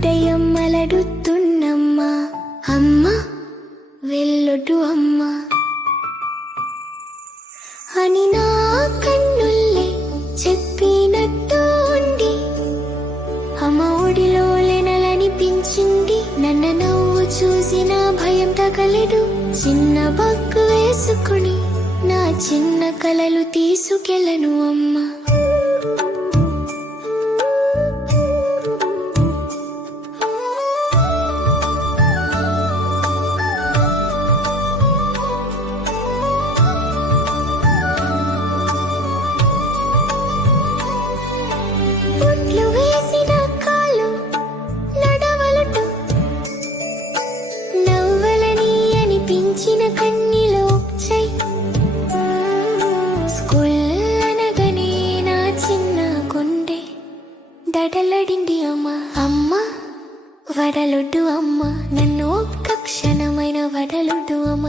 హృదయం అలడుతున్నమ్మా. అమ్మా వెళ్ళొద్దు అమ్మా అని నా కన్నుల్లే చెప్పినట్టు ఉండి, అమ్మ ఒడిలో లేనలనిపించింది. నన్ను నవ్వు చూసి నా భయం తగలడు. చిన్న బగ్గు వేసుకుని నా చిన్న కలలు తీసుకెళ్ళను అమ్మా. దడలడింది అమ్మా. అమ్మా వడలొడ్డు అమ్మా, నన్ను ఒక్క క్షణమైన వడలొడ్డు అమ్మ.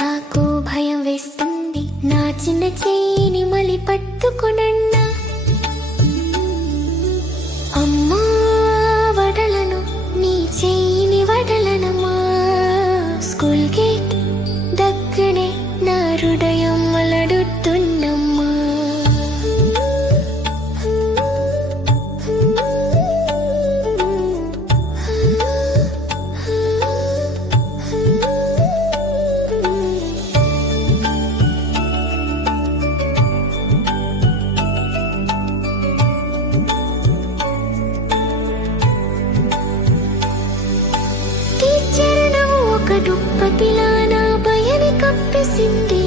నాకు భయం వేస్తుంది. నా చిన్న చేయిని మళ్ళీ పట్టుకునన్నా. అమ్మా వడలను, నీ చేయిని వడలనమ్మా. స్కూల్ గేట్ దగ్గరే నా హృదయం అలడుతున్నమ్మా. దుప్పటిలా నా భయాన్ని కప్పేసింది.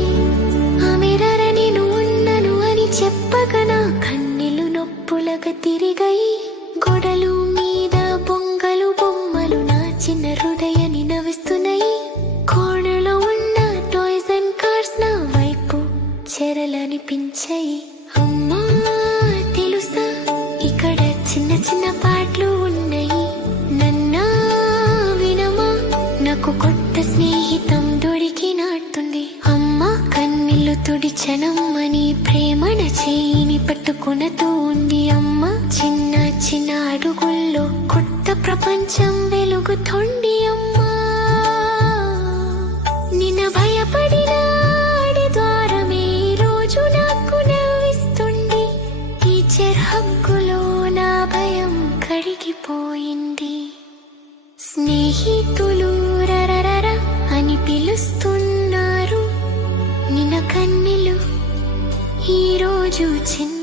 ఆమె రర నేను ఉన్నను అని చెప్పగా నా కన్నీళ్లు నొప్పులుగా తిరిగాయి. గోడలు మీద బొంగలు బొమ్మలు నా చిన్న హృదయాన్ని నవ్విస్తున్నాయి. కోణలో ఉన్న టాయ్స్ అండ్ కార్స్ నా వైపు చెరలనిపించాయి. అమ్మా తెలుసా, ఇక్కడ చిన్న చిన్న పాటలు ఉన్నాయి. నన్నా వినమా, నాకు కొత్త స్నేహితం దొరికినట్టుంది. అమ్మ కన్నీళ్లు తుడిచనమ్మని ప్రేమన చేయిని పట్టుకునతూ ఉంది. అమ్మ చిన్న చిన్న అడుగుల్లో కొత్త ప్రపంచం వెలుగుతోంది. అమ్మా నిన్న భయపడిన ద్వారమే రోజు నాకు నవ్విస్తుంది. టీచర్ హక్కులో నా భయం కరిగిపోయింది. స్నేహితులు రరరర అని పిలుస్తున్నారు. నిన్న కన్నీలు ఈరోజు చిన్న